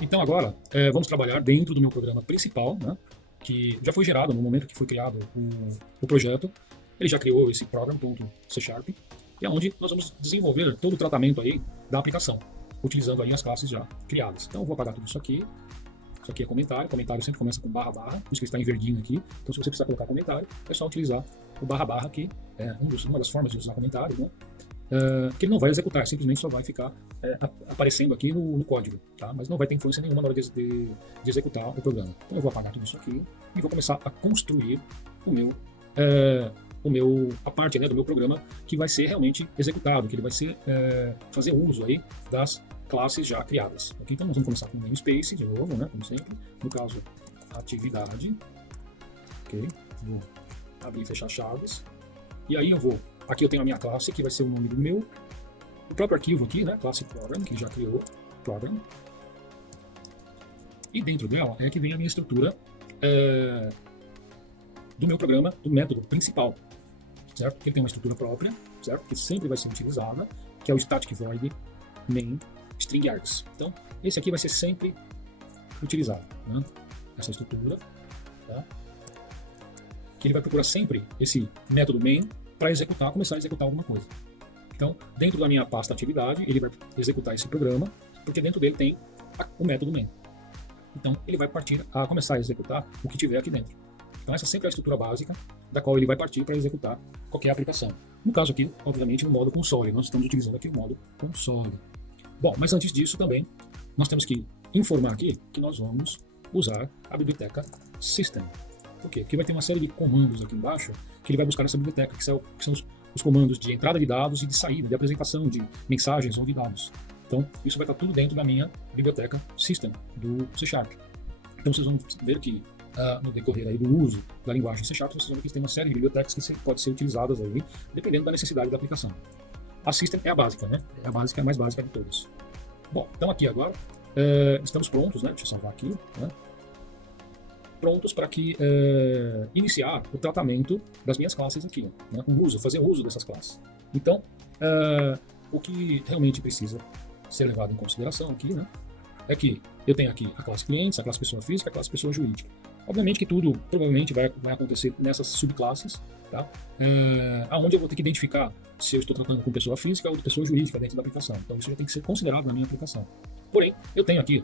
Então agora vamos trabalhar dentro do meu programa principal, né, que já foi gerado no momento que foi criado o projeto. Ele já criou esse program.c Sharp, e é onde nós vamos desenvolver todo o tratamento aí da aplicação, utilizando aí as classes já criadas. Então eu vou apagar tudo isso aqui. Isso aqui é comentário. Comentário sempre começa com barra barra, por isso que está em verdinho aqui. Então se você precisar colocar comentário, é só utilizar o barra barra aqui, uma das formas de usar comentário, né? Que ele não vai executar, simplesmente só vai ficar aparecendo aqui no código, tá? Mas não vai ter influência nenhuma na hora de executar o programa. Então eu vou apagar tudo isso aqui e vou começar a construir o meu, a parte, né, do meu programa que vai ser realmente executado, que ele vai ser fazer uso aí das classes já criadas. Ok? Então nós vamos começar com o namespace de novo, né, como sempre. No caso, atividade. Ok? Vou abrir e fechar chaves. E aí eu vou. Aqui eu tenho a minha classe, que vai ser o nome do meu. O próprio arquivo aqui, né? Classe program, que já criou program. E dentro dela é que vem a minha estrutura do meu programa, do método principal. Certo? Que ele tem uma estrutura própria, certo? Que sempre vai ser utilizada, que é o static void main string args. Então, esse aqui vai ser sempre utilizado, né? Essa estrutura, tá? Que ele vai procurar sempre esse método main para executar, começar a executar alguma coisa. Então, dentro da minha pasta atividade, ele vai executar esse programa, porque dentro dele tem o método main. Então, ele vai partir a começar a executar o que tiver aqui dentro. Então, essa sempre é a estrutura básica da qual ele vai partir para executar qualquer aplicação. No caso aqui, obviamente, no modo console. Nós estamos utilizando aqui o modo console. Bom, mas antes disso também, nós temos que informar aqui que nós vamos usar a biblioteca system. Por quê? Porque vai ter uma série de comandos aqui embaixo que ele vai buscar essa biblioteca, que são os comandos de entrada de dados e de saída, de apresentação de mensagens ou de dados. Então, isso vai estar tudo dentro da minha biblioteca system do C Sharp. Então, vocês vão ver que no decorrer aí do uso da linguagem C Sharp, vocês vão ver que tem uma série de bibliotecas que podem ser utilizadas aí, dependendo da necessidade da aplicação. A system é a básica, né? É a básica, é a mais básica de todas. Bom, então aqui agora estamos prontos, né? Deixa eu salvar aqui, né? Prontos para que iniciar o tratamento das minhas classes aqui, né? Fazer uso dessas classes. Então, o que realmente precisa ser levado em consideração aqui, né? É que eu tenho aqui a classe clientes, a classe pessoa física, a classe pessoa jurídica. Obviamente que tudo provavelmente vai acontecer nessas subclasses, tá? Aonde eu vou ter que identificar se eu estou tratando com pessoa física ou de pessoa jurídica dentro da aplicação. Então isso já tem que ser considerado na minha aplicação. Porém, eu tenho aqui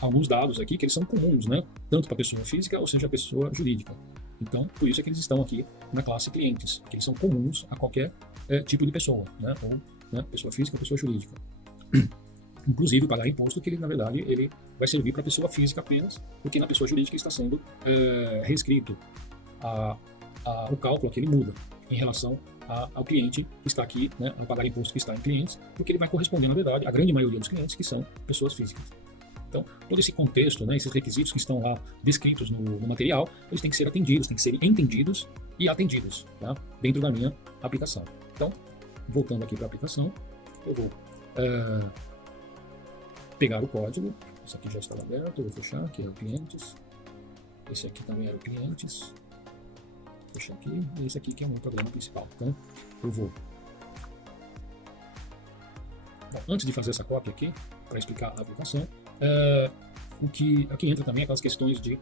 alguns dados aqui que eles são comuns, né? Tanto para pessoa física ou seja pessoa jurídica. Então, por isso é que eles estão aqui na classe clientes, que eles são comuns a qualquer tipo de pessoa, né? Ou pessoa física ou pessoa jurídica. Inclusive pagar imposto, que ele, na verdade, ele vai servir para a pessoa física apenas, porque na pessoa jurídica está sendo reescrito o cálculo que ele muda em relação ao cliente que está aqui, né, a pagar imposto que está em clientes, porque ele vai corresponder, na verdade, à grande maioria dos clientes que são pessoas físicas. Então, todo esse contexto, né, esses requisitos que estão lá descritos no material, eles têm que ser atendidos, têm que ser entendidos e atendidos, tá, dentro da minha aplicação. Então, voltando aqui para a aplicação, eu vou pegar o código. Esse aqui já estava aberto, eu vou fechar, que é o clientes. Esse aqui também era o clientes. Vou fechar aqui. E esse aqui que é o meu programa principal. Então, eu vou... Bom, antes de fazer essa cópia aqui, para explicar a aplicação, aqui entra também aquelas questões de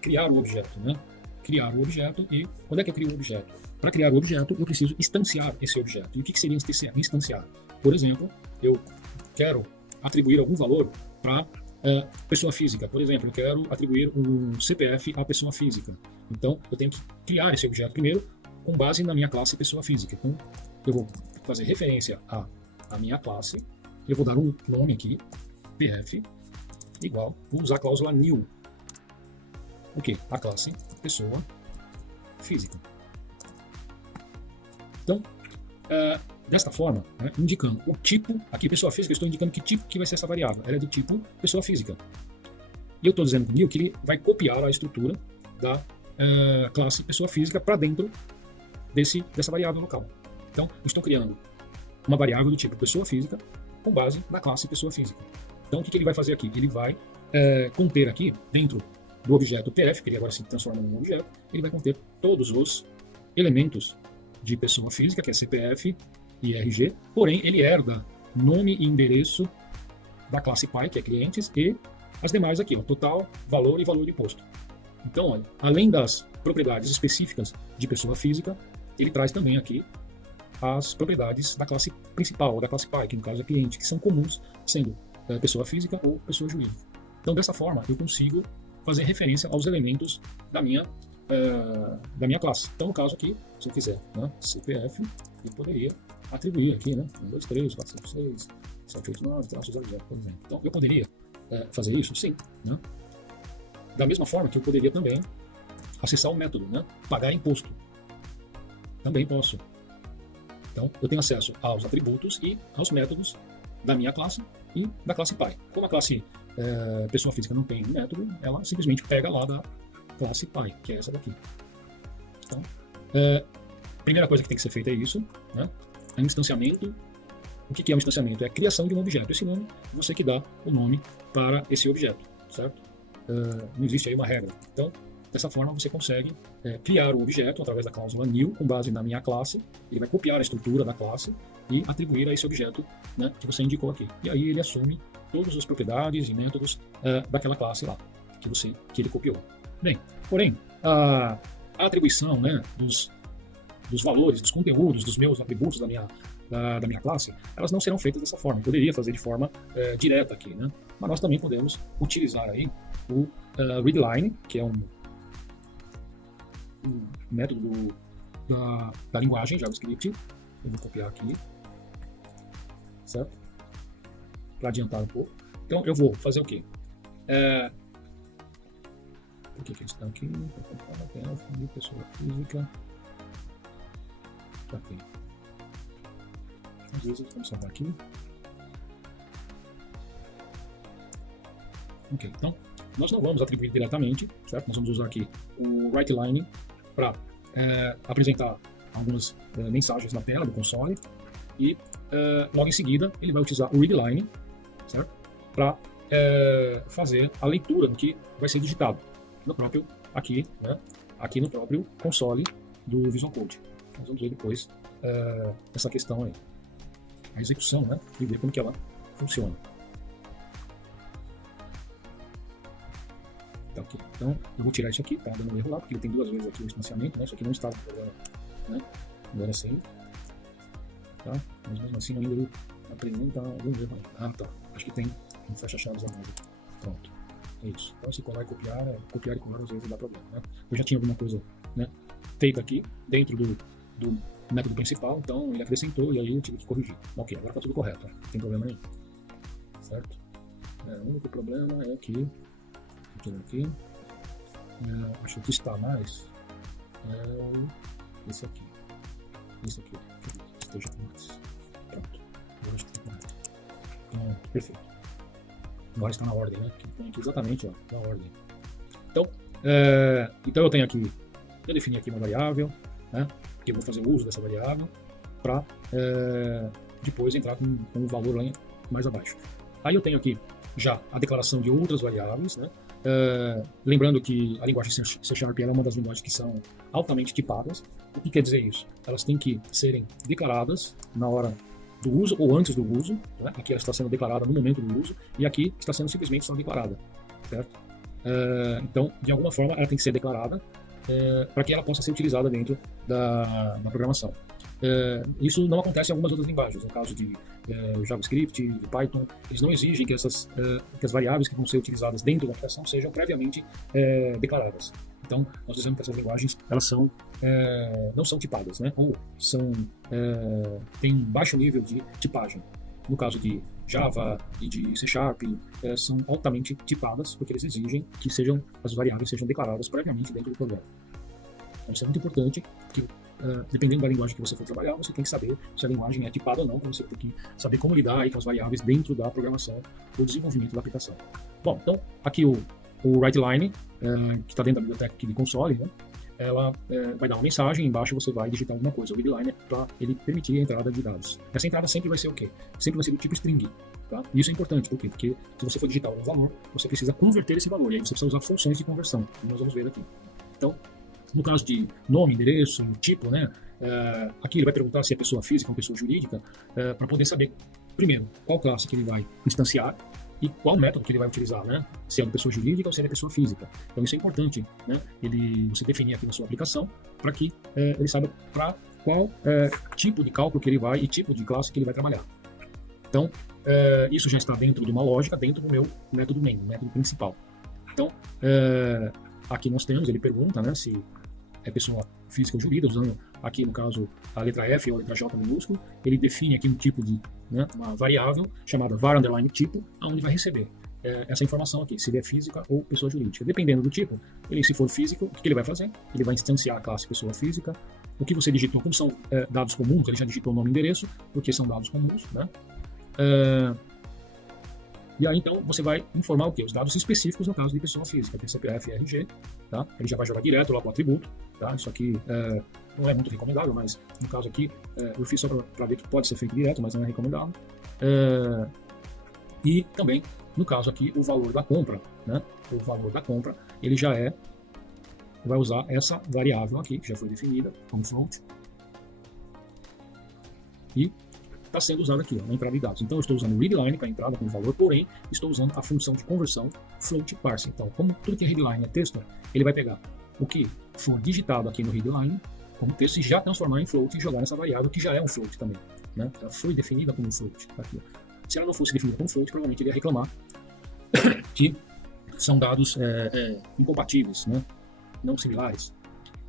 criar o objeto, né? Criar o objeto e... Quando é que eu crio o objeto? Para criar o objeto, eu preciso instanciar esse objeto. E o que seria instanciar? Por exemplo, eu quero atribuir algum valor para pessoa física. Por exemplo, eu quero atribuir um CPF à pessoa física. Então, eu tenho que criar esse objeto primeiro com base na minha classe pessoa física. Então, eu vou fazer referência à minha classe. Eu vou dar um nome aqui, PF, igual. Vou usar a cláusula new. O quê? A classe pessoa física. Então, desta forma, né, indicando o tipo, aqui pessoa física, eu estou indicando que tipo que vai ser essa variável. Ela é do tipo pessoa física. E eu estou dizendo comigo que ele vai copiar a estrutura da classe pessoa física para dentro dessa variável local. Então, eu estou criando uma variável do tipo pessoa física com base na classe pessoa física. Então, o que ele vai fazer aqui? Ele vai conter aqui, dentro do objeto PF, que ele agora se transforma num objeto, ele vai conter todos os elementos de pessoa física, que é CPF e RG, porém ele herda nome e endereço da classe Pi, que é clientes, e as demais aqui, ó, total, valor e valor de imposto. Então, olha, além das propriedades específicas de pessoa física, ele traz também aqui as propriedades da classe principal, ou da classe Pi, que no caso é cliente, que são comuns, sendo pessoa física ou pessoa jurídica. Então, dessa forma, eu consigo fazer referência aos elementos da minha classe. Então, no caso aqui, se eu quiser, né, CPF, eu poderia atribuir aqui, né, 1, 2, 3, 4, 5, 6, 7, 8, 9, traços objeto, por exemplo. Então, eu poderia fazer isso? Sim. Né? Da mesma forma que eu poderia também acessar o método, né, pagar imposto. Também posso. Então, eu tenho acesso aos atributos e aos métodos da minha classe e da classe Pi. Como a classe pessoa física não tem método, ela simplesmente pega lá da classe Pi, que é essa daqui. Então, primeira coisa que tem que ser feita é isso, né? É instanciamento. O que é um instanciamento? É a criação de um objeto. Esse nome, você que dá o nome para esse objeto, certo? Não existe aí uma regra. Então, dessa forma, você consegue criar o objeto através da cláusula new, com base na minha classe. Ele vai copiar a estrutura da classe e atribuir a esse objeto, né, que você indicou aqui. E aí ele assume todas as propriedades e métodos daquela classe lá, que ele copiou. Bem, porém, a atribuição, né, dos valores, dos conteúdos, dos meus atributos da minha classe, elas não serão feitas dessa forma. Eu poderia fazer de forma direta aqui, né? Mas nós também podemos utilizar aí o readline, que é um método da linguagem JavaScript. Eu vou copiar aqui, certo? Para adiantar um pouco. Então, eu vou fazer o quê? Por que eles estão aqui? Pessoa física. Aqui. Às vezes, vamos salvar aqui. Ok, então, nós não vamos atribuir diretamente, certo? Nós vamos usar aqui o WriteLine para apresentar algumas mensagens na tela do console e logo em seguida ele vai utilizar o readline, certo? Para fazer a leitura do que vai ser digitado no próprio aqui, né? Aqui no próprio console do Visual Code. Nós vamos ver depois essa questão aí, a execução, né? E ver como que ela funciona. Tá aqui. Então, eu vou tirar isso aqui, tá dando um erro lá, porque ele tem 2 vezes aqui o instanciamento, né? Isso aqui não estava agora, né? Agora sim. Tá? Mas mesmo assim ainda ele apresenta algum erro aí. Ah, tá. Acho que tem um fecha-chaves a mais aqui. Pronto. É isso. Então, se colar e copiar e colar às vezes dá problema, né? Eu já tinha alguma coisa, né, feita aqui dentro do método principal, então ele acrescentou e aí eu tive que corrigir. Ok, agora está tudo correto, não tem problema nenhum. Certo? O único problema é que aqui, acho que está mais esse aqui, que esteja com mais. Pronto, agora acho que está correto. Então, perfeito. Agora está na ordem, né? Que tem aqui exatamente, ó, na ordem. Então, eu tenho aqui, eu defini aqui uma variável, né? Que eu vou fazer uso dessa variável para depois entrar com o valor lá mais abaixo. Aí eu tenho aqui já a declaração de outras variáveis, né? Lembrando que a linguagem C# é uma das linguagens que são altamente tipadas. O que quer dizer isso? Elas têm que serem declaradas na hora do uso ou antes do uso, né? Aqui ela está sendo declarada no momento do uso e aqui está sendo simplesmente só declarada, certo? Então, de alguma forma, ela tem que ser declarada para que ela possa ser utilizada dentro da programação. Isso não acontece em algumas outras linguagens. No caso de JavaScript, de Python, eles não exigem que as variáveis que vão ser utilizadas dentro da aplicação sejam previamente declaradas. Então, nós dizemos que essas linguagens elas não são tipadas, né? Ou têm baixo nível de tipagem. No caso de Java e de C#, são altamente tipadas, porque eles exigem que as variáveis sejam declaradas previamente dentro do programa. Então, isso é muito importante, que dependendo da linguagem que você for trabalhar, você tem que saber se a linguagem é tipada ou não, então você tem que saber como lidar aí com as variáveis dentro da programação ou desenvolvimento da aplicação. Bom, então, aqui o WriteLine, que está dentro da biblioteca aqui de console, né? Ela vai dar uma mensagem, embaixo você vai digitar alguma coisa, o readline, para ele permitir a entrada de dados. Essa entrada sempre vai ser o quê? Sempre vai ser do tipo string. Tá? E isso é importante, por quê? Porque se você for digitar um valor, você precisa converter esse valor, e aí você precisa usar funções de conversão, que nós vamos ver aqui. Então, no caso de nome, endereço, tipo, né? Aqui ele vai perguntar se é pessoa física ou pessoa jurídica, para poder saber, primeiro, qual classe que ele vai instanciar, e qual método que ele vai utilizar, né? Se é uma pessoa jurídica ou se é uma pessoa física. Então isso é importante, né? Você definir aqui na sua aplicação para que ele saiba para qual tipo de cálculo que ele vai e tipo de classe que ele vai trabalhar. Então isso já está dentro de uma lógica, dentro do meu método main, método principal. Então aqui nós temos, ele pergunta, né, se é pessoa física ou jurídica, usando aqui no caso a letra F ou a letra J minúsculo, ele define aqui um tipo de, né, uma variável chamada var underline tipo, onde vai receber essa informação aqui, se ele é física ou pessoa jurídica. Dependendo do tipo, ele, se for físico, o que ele vai fazer? Ele vai instanciar a classe pessoa física. O que você digitou, como são dados comuns, ele já digitou nome e endereço, porque são dados comuns, né? E aí, então, você vai informar o quê? Os dados específicos no caso de pessoa física, tem CPF e RG, tá? Ele já vai jogar direto lá para o atributo, tá? Isso aqui não é muito recomendável, mas no caso aqui, eu fiz só para ver que pode ser feito direto, mas não é recomendável. E também, no caso aqui, o valor da compra, né? O valor da compra, ele já vai usar essa variável aqui, que já foi definida como float, e está sendo usado aqui, ó, na entrada de dados. Então eu estou usando o readline para entrada com o valor, porém estou usando a função de conversão float parse. Então, como tudo que é readline é texto, ele vai pegar o que for digitado aqui no readline como texto e já transformar em float e jogar nessa variável que já é um float também, né? Ela foi definida como um float aqui. Se ela não fosse definida como float, provavelmente ele ia reclamar que são dados incompatíveis, né? Não similares.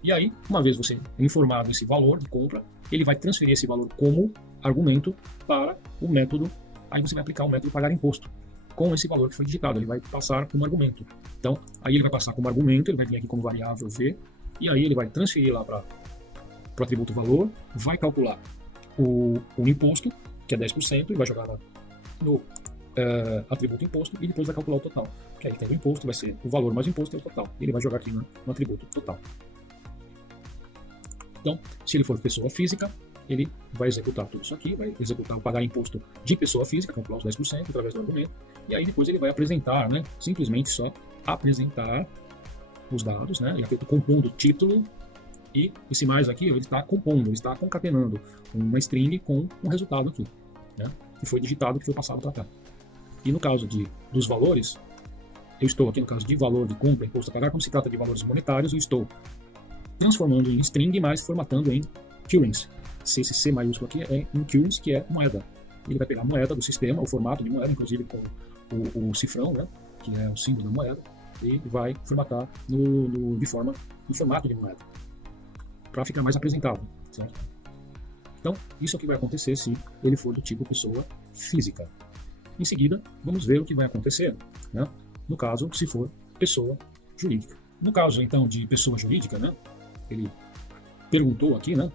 E aí, uma vez você informado esse valor de compra, ele vai transferir esse valor como argumento para o método. Aí você vai aplicar o método pagar imposto com esse valor que foi digitado. Ele vai passar como argumento. Então, aí ele vai passar como argumento, ele vai vir aqui como variável v, e aí ele vai transferir lá para o atributo valor, vai calcular o imposto, que é 10%, e vai jogar lá no atributo imposto, e depois vai calcular o total. Que aí tem o imposto, vai ser o valor mais imposto é o total. Ele vai jogar aqui no atributo total. Então, se ele for pessoa física, ele vai executar tudo isso aqui, vai executar o pagar imposto de pessoa física, calcular os 10% através do argumento, e aí depois ele vai apresentar, né, simplesmente só apresentar os dados, né, e aqui eu estou compondo o título, e esse mais aqui, ele está compondo, ele está concatenando uma string com um resultado aqui, né, que foi digitado, que foi passado para cá. E no caso dos valores, eu estou aqui no caso de valor de compra, imposto a pagar, como se trata de valores monetários, eu estou transformando em string, mas formatando em currency. Esse C maiúsculo aqui é em currency, que é moeda. Ele vai pegar a moeda do sistema, o formato de moeda, inclusive com o cifrão, né, que é o símbolo da moeda, e vai formatar em formato de moeda, para ficar mais apresentável, certo? Então, isso é o que vai acontecer se ele for do tipo pessoa física. Em seguida, vamos ver o que vai acontecer, né, no caso, se for pessoa jurídica. No caso, então, de pessoa jurídica, né, ele perguntou aqui, né,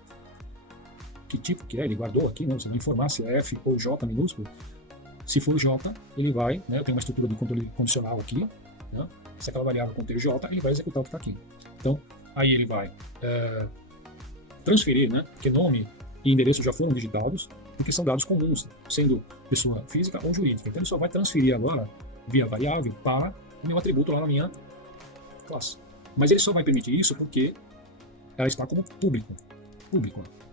que tipo que é, ele guardou aqui, né, você vai informar se é F ou J minúsculo. Se for J, ele vai, né, eu tenho uma estrutura de controle condicional aqui, né, se aquela variável conter J, ele vai executar o que está aqui. Então, aí ele vai transferir, né, porque nome e endereço já foram digitados, porque são dados comuns, sendo pessoa física ou jurídica. Então, ele só vai transferir agora, via variável, para o meu atributo lá na minha classe. Mas ele só vai permitir isso porque ela está como público.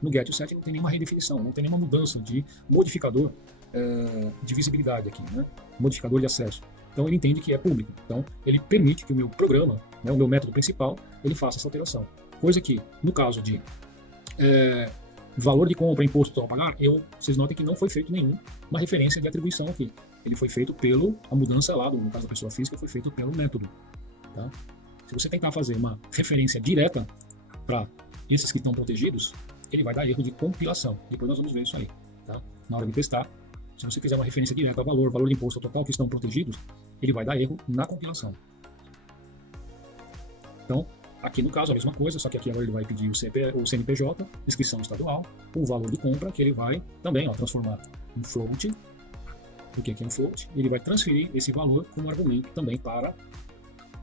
No get e set não tem nenhuma redefinição, não tem nenhuma mudança de modificador de visibilidade aqui, né? Modificador de acesso. Então ele entende que é público. Então ele permite que o meu programa, né, o meu método principal, ele faça essa alteração. Coisa que, no caso de valor de compra, imposto a pagar, vocês notem que não foi feito nenhuma referência de atribuição aqui. Ele foi feito a mudança lá, no caso da pessoa física, foi feito pelo método. Tá? Se você tentar fazer uma referência direta para esses que estão protegidos, ele vai dar erro de compilação. Depois nós vamos ver isso aí. Tá? Na hora de testar, se você fizer uma referência direta ao valor de imposto total que estão protegidos, ele vai dar erro na compilação. Então, aqui no caso a mesma coisa, só que aqui agora ele vai pedir o CNPJ, inscrição estadual, o valor de compra, que ele vai também transformar em float, porque aqui é um float, e ele vai transferir esse valor como argumento também para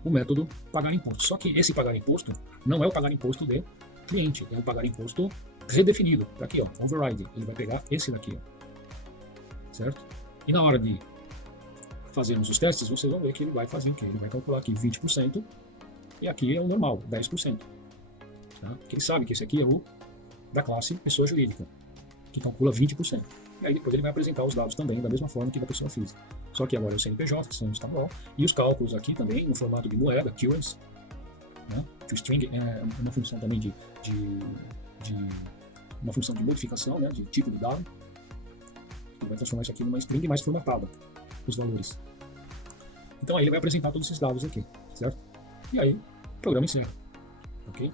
o método pagar imposto. Só que esse pagar imposto não é o pagar imposto de cliente, é o pagar imposto redefinido. Tá aqui, ó, override. Ele vai pegar esse daqui, ó, certo? E na hora de fazermos os testes, vocês vão ver que ele vai fazer o quê? Ele vai calcular aqui 20% e aqui é o normal, 10%. Tá? Porque ele sabe que esse aqui é o da classe pessoa jurídica, que calcula 20%. E aí depois ele vai apresentar os dados também da mesma forma que da pessoa física. Só que agora é o CNPJ, que são estadual, e os cálculos aqui também no formato de moeda, currency, né? ToString é uma função também de uma função de modificação, né? De tipo de dado. Ele vai transformar isso aqui numa string mais formatada, os valores. Então aí ele vai apresentar todos esses dados aqui, certo? E aí o programa encerra, ok?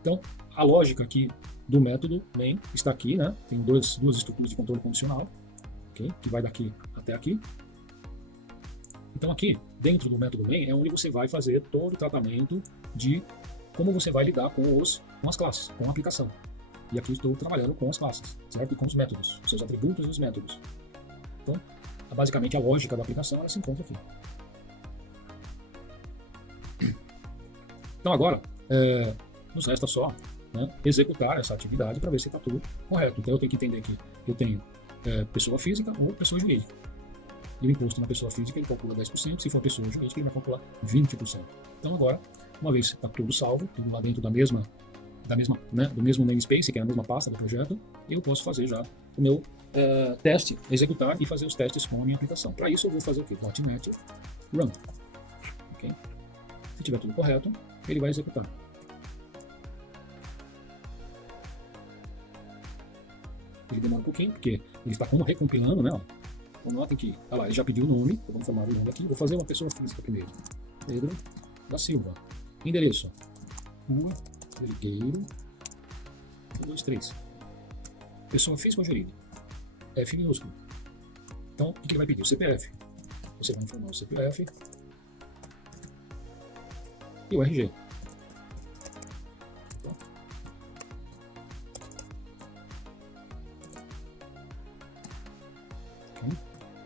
Então a lógica aqui do método main está aqui, né? Tem duas estruturas de controle condicional, okay? Que vai daqui até aqui. Então aqui, dentro do método main, é onde você vai fazer todo o tratamento de como você vai lidar com as classes, com a aplicação. E aqui estou trabalhando com as classes, certo? E com os métodos, seus atributos e os métodos. Então, basicamente a lógica da aplicação ela se encontra aqui. Então agora, nos resta só, né, executar essa atividade para ver se está tudo correto. Então eu tenho que entender que eu tenho pessoa física ou pessoa jurídica. E o imposto na pessoa física ele calcula 10%, se for pessoa jurídica ele vai calcular 20%. Então agora, uma vez que está tudo salvo, tudo lá dentro né, do mesmo namespace, que é a mesma pasta do projeto, eu posso fazer já o meu teste, executar e fazer os testes com a minha aplicação. Para isso eu vou fazer o quê? .NET Run. Okay? Se tiver tudo correto, ele vai executar. Ele demora um pouquinho, porque ele está como recompilando, né? Então notem que, olha lá, ele já pediu o nome, eu vou formar o nome aqui, vou fazer uma pessoa física primeiro. Pedro da Silva. Endereço: Rua Vergueiro 123. Pessoa física ou jurídica? F minúsculo. Então, o que ele vai pedir? O CPF. Você vai informar o CPF e o RG.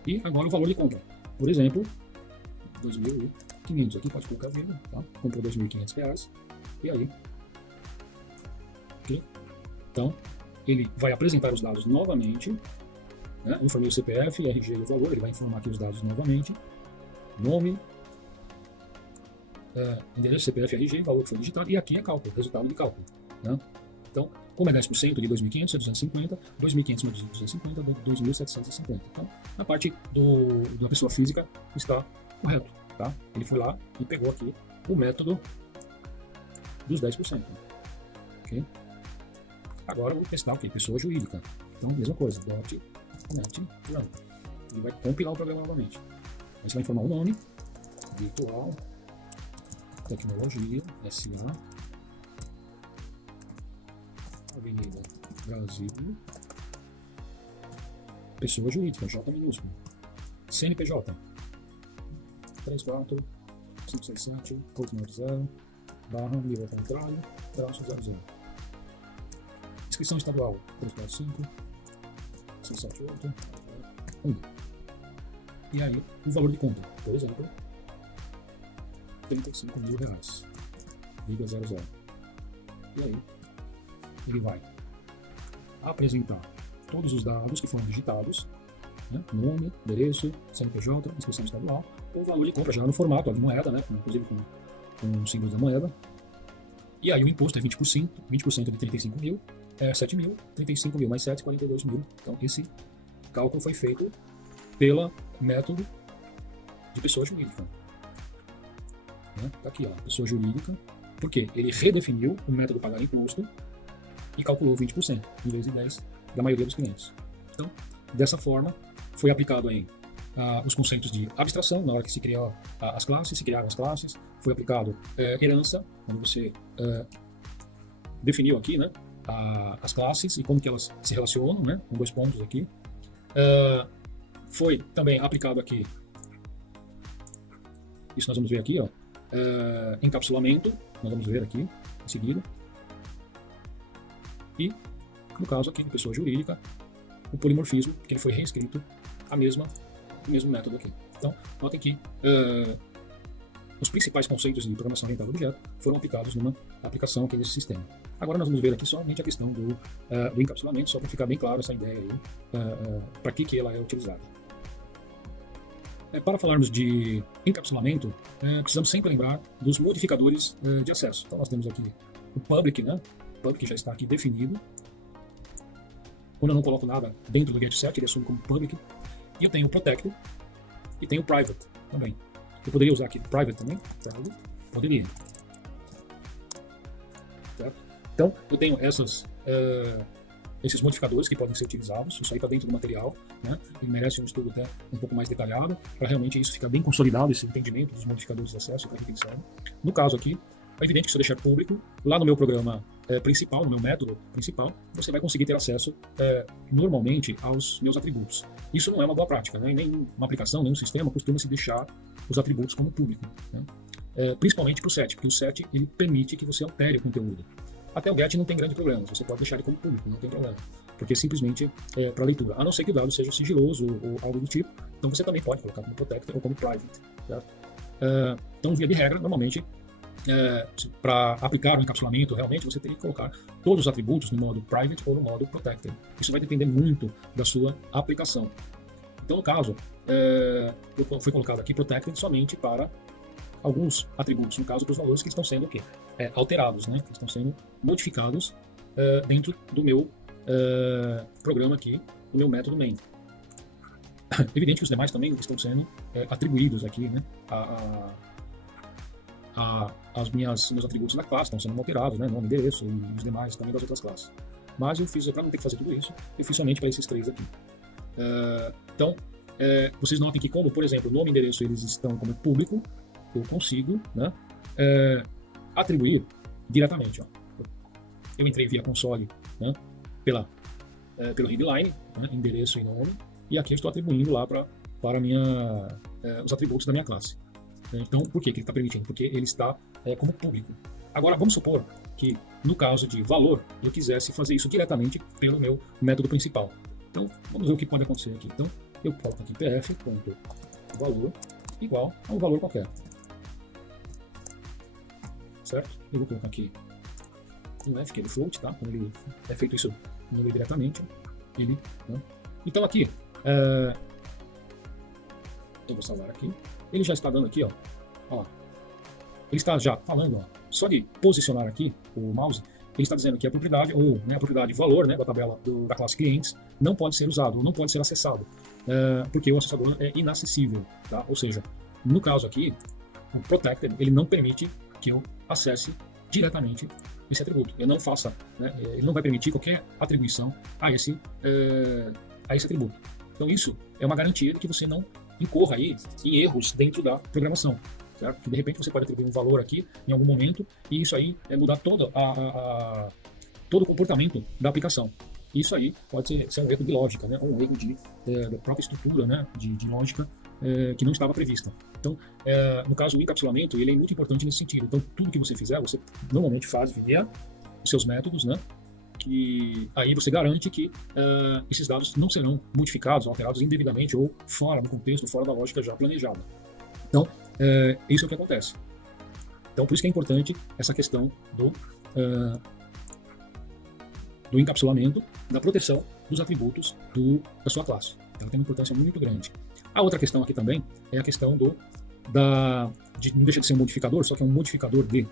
E agora o valor de compra. Por exemplo, 2.500. Aqui pode colocar vírgula, tá? Comprou R$2.500. E aí? Okay. Então, ele vai apresentar os dados novamente. Né? Eu informei o CPF, RG e o valor. Ele vai informar aqui os dados novamente. Nome, endereço, CPF, RG, valor que foi digitado. E aqui é cálculo, resultado de cálculo. Né? Então, como é 10% de 2.500 é 250, 2.500 menos 250 é 2.750. Então, na parte da pessoa física está correto. Tá? Ele foi lá e pegou aqui o método dos 10%. Okay? Agora eu vou testar aqui, pessoa jurídica. Então, mesma coisa, .NET Run. Ele vai compilar o programa novamente. Aí você vai informar o nome, Virtual Tecnologia, SA, Avenida Brasil, pessoa jurídica, J minúsculo, CNPJ 34 567 890 barra nível contrário traço 00. Inscrição estadual 345 678 1. E aí o valor de compra, por exemplo, R$35.000, 00. E aí ele vai apresentar todos os dados que foram digitados, né? Nome, endereço, CNPJ, inscrição estadual, o valor de compra já no formato de moeda, né? Inclusive com símbolos da moeda. E aí o imposto é 20%, 20% de 35 mil, 7 mil, 35 mil mais 7, 42 mil. Então esse cálculo foi feito pelo método de pessoa jurídica. Né? Tá aqui, ó, pessoa jurídica, porque ele redefiniu o método de pagar imposto e calculou 20% em vez de 10% da maioria dos clientes. Então, dessa forma, foi aplicado em os conceitos de abstração, na hora que se criou as classes, se criaram as classes, foi aplicado herança, quando você definiu aqui, né, as classes e como que elas se relacionam, né, com 2 pontos aqui. Foi também aplicado aqui, isso nós vamos ver aqui, ó, encapsulamento, nós vamos ver aqui em seguida. E, no caso aqui, de pessoa jurídica, o polimorfismo, que ele foi reescrito o mesmo método aqui. Então, notem que os principais conceitos de programação orientada a objeto foram aplicados numa aplicação aqui nesse sistema. Agora nós vamos ver aqui somente a questão do encapsulamento, só para ficar bem claro essa ideia aí, para que ela é utilizada. Para falarmos de encapsulamento, precisamos sempre lembrar dos modificadores de acesso. Então nós temos aqui o public, né? O public já está aqui definido. quando eu não coloco nada dentro do getSet, ele assume como public. E eu tenho o protected e tenho o private também. Eu poderia usar aqui private também? Poderia. Certo? Então, eu tenho esses modificadores que podem ser utilizados. Isso aí está dentro do material, né? E merece um estudo até um pouco mais detalhado, para realmente isso ficar bem consolidado, esse entendimento dos modificadores de acesso e para que eles servem. No caso aqui, é evidente que se eu deixar público, lá no meu programa principal, no meu método principal, você vai conseguir ter acesso normalmente aos meus atributos. Isso não é uma boa prática, né? Nem uma aplicação, nem um sistema costuma se deixar os atributos como público, né? Principalmente para o set, porque o set ele permite que você altere o conteúdo. Até o get não tem grande problema, você pode deixar ele como público, não tem problema, porque simplesmente é para leitura, a não ser que o dado seja sigiloso ou algo do tipo, então você também pode colocar como protected ou como private, certo? Então, via de regra, normalmente, para aplicar o encapsulamento, realmente você teria que colocar todos os atributos no modo private ou no modo protected. Isso vai depender muito da sua aplicação. Então, no caso, foi colocado aqui protected somente para alguns atributos, no caso, para os valores que estão sendo alterados, né? Que estão sendo modificados dentro do meu programa aqui, do meu método main. Evidente que os demais também estão sendo atribuídos aqui, né? Meus atributos da classe estão sendo alterados, né? Nome, endereço e os demais também das outras classes. Mas eu fiz, para não ter que fazer tudo isso, eu fiz somente para esses três aqui. Então, vocês notem que como, por exemplo, nome e endereço eles estão como público, eu consigo, né, atribuir diretamente. Ó. Eu entrei via console, né, pelo readline, né, endereço e nome, e aqui eu estou atribuindo lá para os atributos da minha classe. Então, por que ele está permitindo? Porque ele está como público. Agora, vamos supor que, no caso de valor, eu quisesse fazer isso diretamente pelo meu método principal. Então, vamos ver o que pode acontecer aqui. Então, eu coloco aqui pf.valor igual a um valor qualquer. Certo? Eu vou colocar aqui um f, que é float, tá? Quando ele é feito isso diretamente, ele, né? Então aqui, eu vou salvar aqui, ele já está dando aqui, ó, ele está já falando, ó, só de posicionar aqui o mouse, ele está dizendo que a propriedade, ou né, a propriedade valor, né, da tabela da classe clientes, não pode ser usado, ou não pode ser acessado, porque o acessador é inacessível, tá? Ou seja, no caso aqui, o protected, ele não permite que eu acesse diretamente esse atributo. Eu não faça, né, ele não vai permitir qualquer atribuição a esse atributo. Então isso é uma garantia de que você não incorra aí em erros dentro da programação, certo? Que de repente você pode atribuir um valor aqui em algum momento e isso aí mudar todo o comportamento da aplicação. Isso aí pode ser um erro de lógica, né, ou um erro da própria estrutura, né, de lógica que não estava prevista. Então, no caso, o encapsulamento ele é muito importante nesse sentido. Então, tudo que você fizer, você normalmente faz via os seus métodos, né? Que aí você garante que esses dados não serão modificados, alterados indevidamente ou fora do contexto, fora da lógica já planejada. Então, isso é o que acontece. Então, por isso que é importante essa questão do encapsulamento, da proteção dos atributos da sua classe. Ela tem uma importância muito grande. A outra questão aqui também é a questão não deixa de ser um modificador, só que é um modificador de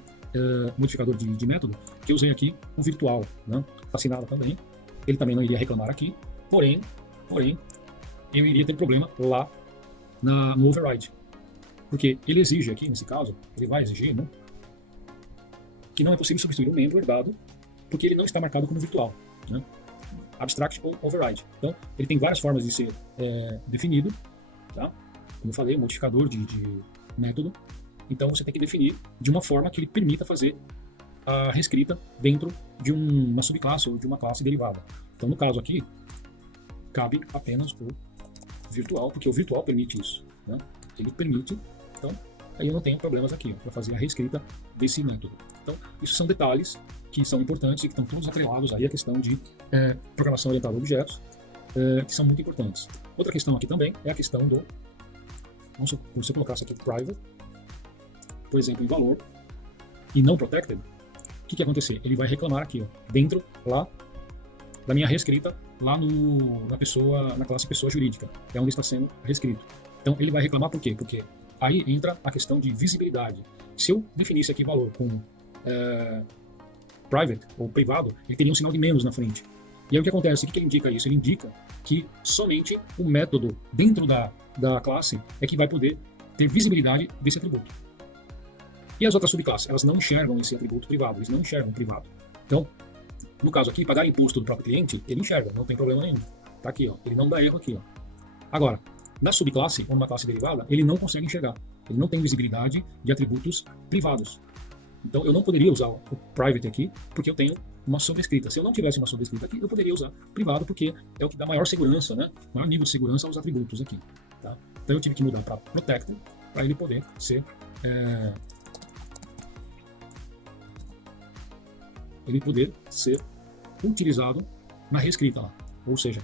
método, que eu usei aqui o virtual, né? Assinado também. Ele também não iria reclamar aqui, porém, eu iria ter problema lá no override. Porque ele exige aqui, nesse caso, ele vai exigir, né, que não é possível substituir um membro herdado, porque ele não está marcado como virtual, né? Abstract ou override. Então, ele tem várias formas de ser definido, tá? Como eu falei, um modificador de método. Então, você tem que definir de uma forma que ele permita fazer a reescrita dentro de uma subclasse ou de uma classe derivada. Então, no caso aqui, cabe apenas o virtual, porque o virtual permite isso, né? Ele permite, então, aí eu não tenho problemas aqui para fazer a reescrita desse método. Então, isso são detalhes que são importantes e que estão todos atrelados aí à questão de programação orientada a objetos, que são muito importantes. Outra questão aqui também é a questão vamos supor, se eu colocasse aqui private, por exemplo, em valor, e não protected, o que ia acontecer? Ele vai reclamar aqui, ó, dentro lá da minha reescrita, lá na classe pessoa jurídica, é onde está sendo reescrito. Então, ele vai reclamar por quê? Porque aí entra a questão de visibilidade. Se eu definisse aqui valor com private ou privado, ele teria um sinal de menos na frente. E aí o que acontece? O que ele indica isso? Ele indica que somente o método dentro da classe é que vai poder ter visibilidade desse atributo. E as outras subclasses, elas não enxergam esse atributo privado, eles não enxergam o privado. Então, no caso aqui, pagar imposto do próprio cliente, ele enxerga, não tem problema nenhum. Tá aqui, ó, ele não dá erro aqui, ó. Agora, na subclasse, ou numa classe derivada, ele não consegue enxergar. Ele não tem visibilidade de atributos privados. Então, eu não poderia usar o private aqui, porque eu tenho uma sobrescrita. Se eu não tivesse uma sobrescrita aqui, eu poderia usar privado, porque é o que dá maior segurança, né? Maior nível de segurança aos atributos aqui. Tá? Então, eu tive que mudar para protected, para ele poder ser... ele poder ser utilizado na reescrita lá. Ou seja,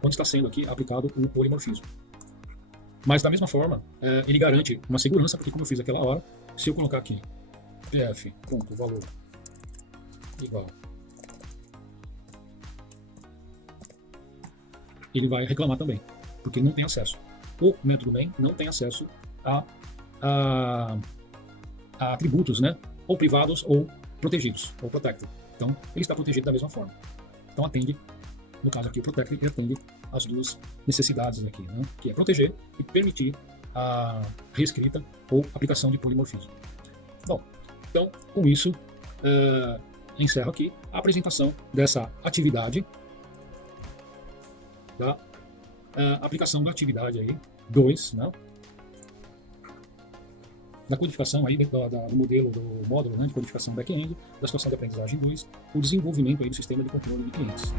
quando está sendo aqui aplicado o polimorfismo. Mas da mesma forma, ele garante uma segurança, porque como eu fiz aquela hora, se eu colocar aqui pf.valor igual, ele vai reclamar também, porque ele não tem acesso. O método main não tem acesso a atributos, né? Ou privados ou protegidos, ou protected. Então, ele está protegido da mesma forma. Então, atende, no caso aqui, o protected, ele atende as duas necessidades aqui, né? Que é proteger e permitir a reescrita ou aplicação de polimorfismo. Bom, então, com isso, encerro aqui a apresentação dessa atividade, da aplicação da atividade aí 2, né? Da codificação aí do modelo, do módulo, né, de codificação back-end, da situação de aprendizagem 2, o desenvolvimento aí do sistema de controle de clientes.